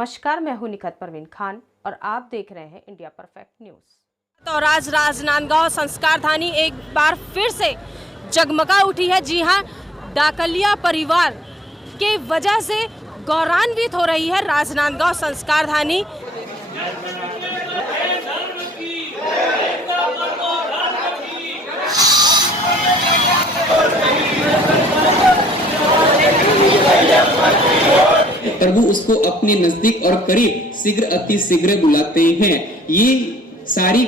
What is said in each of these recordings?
नमस्कार, मैं हूं निखत परवीन खान और आप देख रहे हैं इंडिया परफेक्ट न्यूज। तो आज राजनांदगांव संस्कारधानी एक बार फिर से जगमगा उठी है। जी हां, डाकलिया परिवार के वजह से गौरवान्वित हो रही है राजनांदगांव संस्कारधानी। प्रभु उसको अपने नजदीक और करीब शीघ्र अति शीघ्र बुलाते हैं। ये सारी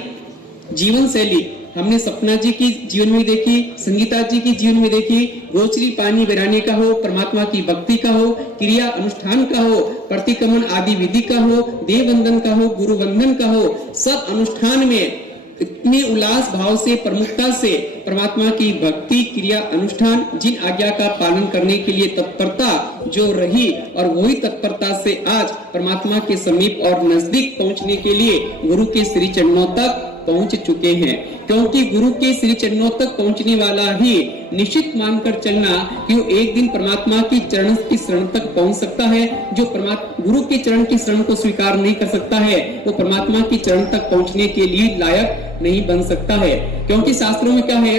जीवन शैली हमने सपना जी की जीवन में देखी, संगीता जी की जीवन में देखी। गोचरी पानी बिराने का हो, परमात्मा की भक्ति का हो, क्रिया अनुष्ठान का हो, प्रतिक्रमण आदि विधि का हो, देव वंदन का हो, गुरु वंदन का हो, सब अनुष्ठान में इतने उल्लास भाव से, प्रमुखता से परमात्मा की भक्ति क्रिया अनुष्ठान, जिन आज्ञा का पालन करने के लिए तत्परता जो रही, और वही तत्परता से आज परमात्मा के समीप और नजदीक पहुंचने के लिए गुरु के श्री चरणों तक पहुंच चुके हैं। क्योंकि गुरु के श्री चरणों तक पहुंचने वाला ही निश्चित मानकर चलना कि वो एक दिन परमात्मा की चरण की शरण तक पहुंच सकता है। जो गुरु के चरण की शरण को स्वीकार नहीं कर सकता है, वो परमात्मा की चरण तक पहुंचने के लिए लायक नहीं बन सकता है। क्योंकि शास्त्रों में क्या है,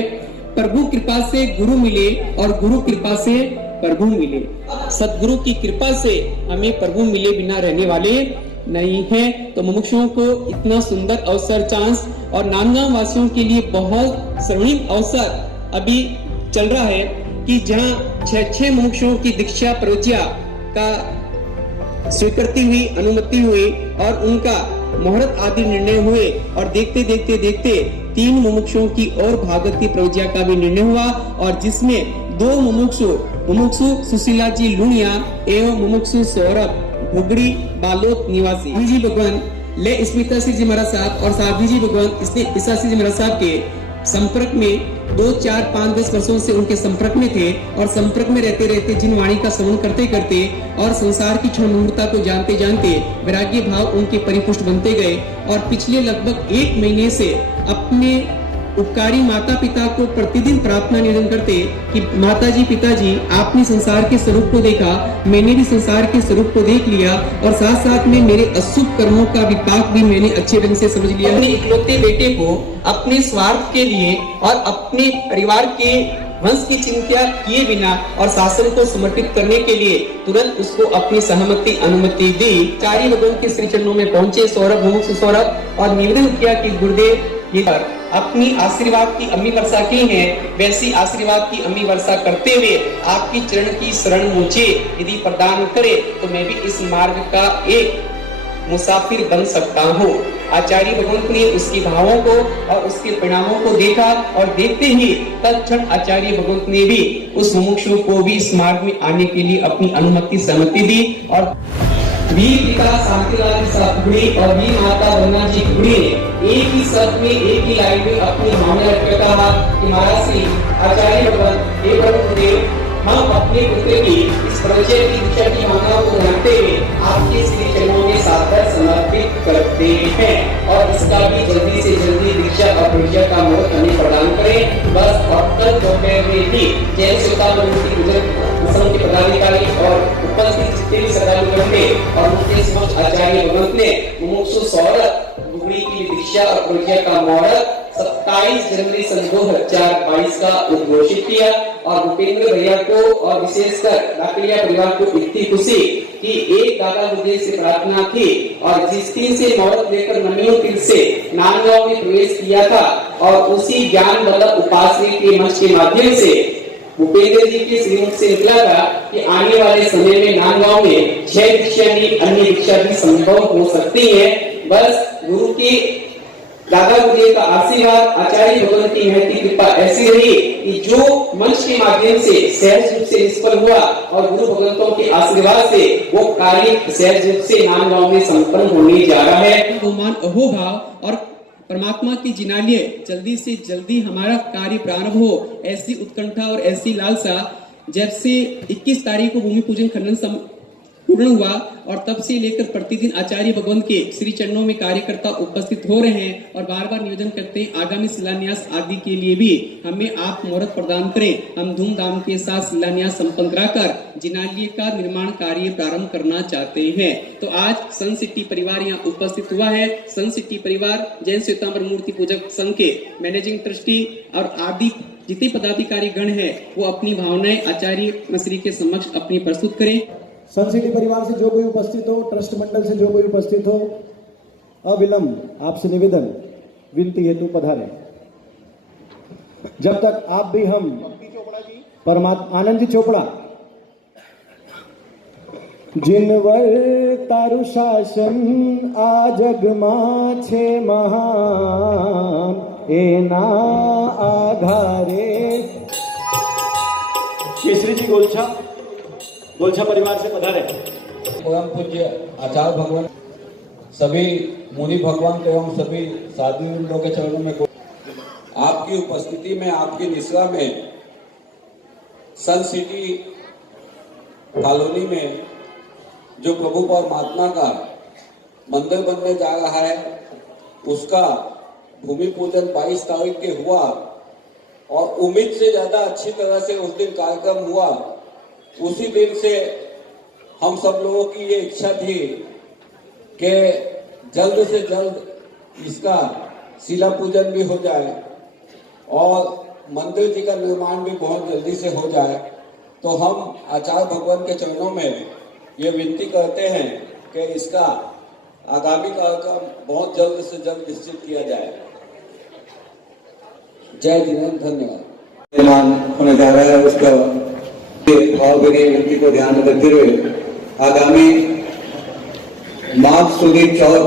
प्रभु कृपा से गुरु मिले और गुरु कृपा से प्रभु मिले। सदगुरु की कृपा से हमें प्रभु मिले बिना रहने वाले नहीं है। तो मुमुक्षुओं को इतना सुंदर अवसर, चांस और नांदगांव वासियों के लिए बहुत स्वर्णिम अवसर अभी चल रहा है कि जहां 6 मुमुक्षुओं की दीक्षा प्रवज्या का स्वीकृति हुई, अनुमति हुई और उनका मुहूर्त आदि निर्णय हुए, और देखते देखते देखते 3 मुमुक्षुओं की और भागवती प्रवज्या का भी निर्णय हुआ, और जिसमें 2 मुमुक्षु सुशीला जी लुनिया एवं मुमुक्षु सौरभ भुगड़ी बालोद निवासी जी भगवान ले स्मिता सिंह जी महाराज साहब और साध्वी जी भगवान ईसा सिंह जी महाराज साहब के संपर्क में 2, 4, 5, 10 वर्षों से उनके संपर्क में थे, और संपर्क में रहते रहते जिन वाणी का श्रवण करते करते और संसार की क्षण मूर्ता को जानते जानते वैराग्य भाव उनके परिपुष्ट बनते गए, और पिछले लगभग 1 महीने से अपने उपकारी माता पिता को प्रतिदिन प्रार्थना निवेदन करते कि माता जी, पिताजी, आपने संसार के स्वरूप को देखा, मैंने भी संसार के स्वरूप को देख लिया, और साथ साथ में मेरे अशुभ कर्मों का विपाक भी मैंने अच्छे ढंग से समझ लिया। अपने इकलौते बेटे को अपने स्वार्थ के लिए और अपने परिवार के वंश की चिंता किए बिना और शासन को समर्पित करने के लिए तुरंत उसको अपनी सहमति अनुमति दी। चारी भगवान के श्री चरणों में पहुंचे सौरभ और निवेदन किया कि गुरुदेव ये अपनी आशीर्वाद की अम्मी वर्षा की है, वैसी आशीर्वाद की अम्मी वर्षा करते हुए आपकी चरण की शरण मुझे यदि प्रदान करे तो मैं भी इस मार्ग का एक मुसाफिर बन सकता हूँ। आचार्य भगवंत ने उसकी भावों को और उसके परिणामों को देखा, और देखते ही तत्क्षण आचार्य भगवंत ने भी उस मुमुक्षु को भी इस मार्ग में आने के लिए अपनी अनुमति सहमति दी। और वीर पिता शांतिलाल साहबुड़ी और वीर माता वंदना जी गुड़ी ने एक ही शब्द में, एक ही लाइन में अपनी भावना व्यक्त कहा कि महाराज श्री आचार्य भगवंत हे गुरुदेव, हम अपने पुत्र की इस प्रवचन की दीक्षा की भावनाओं को जानते हुए आपके श्री चरणों में सादर समर्पित करते हैं, और इसका भी जल्दी से जल्दी दीक्षा और प्रवचन का मुहूर्त हमें प्रदान करें। बस और कल दोपहर में भी जय श्रीता मंदिर गुजर के पदाधिकारी और उपस्थित जितने भी श्रद्धालुगण थे, और उनके समक्ष आचार्य भगवंत ने मुमुक्षु सौरभ भुगड़ी की दीक्षा और प्रवचन का मुहूर्त 27 जनवरी सन 2022 का उद्घोषित किया। और भूपेंद्र भैया को और विशेषकर डाकलिया परिवार को इतनी खुशी कि एक दादा गुरुदेव से प्रार्थना थी, और जिस दिन से मुहूर्त लेकर नमियों तीर्थ से नांदगांव में प्रवेश किया था, और उसी ज्ञान वल्लभ उपासनी के मंच के माध्यम से भूपेंद्र जी के श्रीमुख से निकला था कि आने वाले समय में नांदगांव में 6 दीक्षा नहीं अन्य दीक्षा भी संभव हो सकती है। बस गुरु की दादा गुरुदेव का आशीर्वाद, आचार्य भगवंत की महती कृपा ऐसी रही कि जो मंच के माध्यम से सहज रूप से निष्फल हुआ, और गुरु भगवंतों के आशीर्वाद से वो कार्य सहज रूप से नांदगांव में संपन्न होने जा रहा है। अहोमान अहोभाव और परमात्मा की जिनालिए जल्दी से जल्दी हमारा कार्य प्रारंभ हो, ऐसी उत्कंठा और ऐसी लालसा। जब से 21 तारीख को भूमि पूजन खंडन पूर्ण हुआ और तब से लेकर प्रतिदिन आचार्य भगवान के श्री चरणों में कार्यकर्ता उपस्थित हो रहे हैं और बार बार निवेदन करते हैं आगामी शिलान्यास आदि के लिए भी हमें आप मुहूर्त प्रदान करें। हम धूमधाम के साथ शिलान्यास संपन्न कराकर जिनालय का निर्माण कार्य प्रारंभ करना चाहते हैं। तो आज सन सिटी परिवार यहाँ उपस्थित हुआ है। सन सिटी परिवार जैन श्वेतांबर मूर्ति पूजक संघ के मैनेजिंग ट्रस्टी और आदि जितने पदाधिकारी गण है वो अपनी भावनाएं आचार्य श्री के समक्ष अपनी प्रस्तुत करें। सन सिटी परिवार से जो कोई उपस्थित हो, ट्रस्ट मंडल से जो कोई उपस्थित हो, अविलंब आपसे निवेदन विनती हेतु पधारें। जब तक आप भी हम परमात्मा आनंद जी चोपड़ा जिनवर तारु शासन आ जगमा छे महान एना आघारे। केसरी जी गोलछा परिवार से पधारे। परम पूज्य आचार्य भगवान सभी मुनि भगवान एवं सभी साधु लोगों के चरणों में आपकी उपस्थिति में आपकी निश्रा में सन सिटी कॉलोनी में जो प्रभु परमात्मा का मंदिर बनने जा रहा है उसका भूमि पूजन 22 तारीख के हुआ और उम्मीद से ज्यादा अच्छी तरह से उस दिन कार्यक्रम हुआ। उसी दिन से हम सब लोगों की ये इच्छा थी कि जल्द से जल्द इसका शिला पूजन भी हो जाए और मंदिर जी का निर्माण भी बहुत जल्दी से हो जाए। तो हम आचार्य भगवान के चरणों में ये विनती करते हैं कि इसका आगामी कार्यक्रम बहुत जल्द से जल्द निश्चित किया जाए। जय जिनेन्द्र, धन्यवाद। निर्माण होने जा रहा है उसका भावभीनी विनती को ध्यान में रखते हुए आगामी माघ सुदी चौथ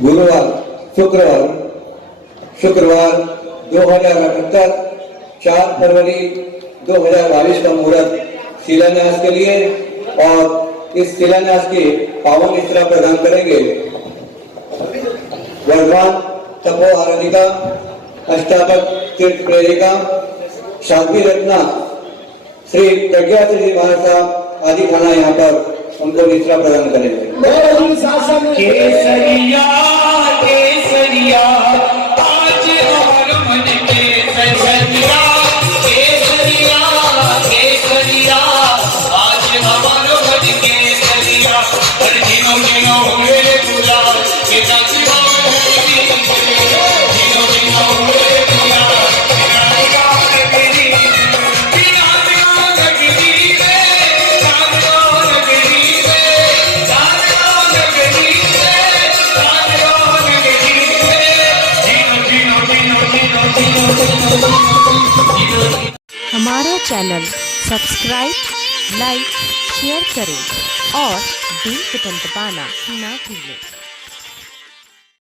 गुरुवार शुक्रवार 2078 4 फरवरी 2022 का मुहूर्त शिलान्यास के लिए और इस शिलान्यास की पावन निश्रा प्रदान करेंगे वर्धमान तपो आराधिका अष्टावक तीर्थ प्रेरिका शांति रत्ना श्री प्रज्ञा जी महाराज साहब आदि खाना यहाँ पर उनको निश्रा प्रदान करेंगे। केसरिया केसरिया आज हमारे मन केसरिया केसरिया केसरिया आज हमारे मन केसरिया हर दिनों दिनों हुए गुलाल के नाचिया दिनों दिनों हुए गुलाल हमारा चैनल सब्सक्राइब, लाइक, शेयर करें और बेल बटन दबाना ना भूलें।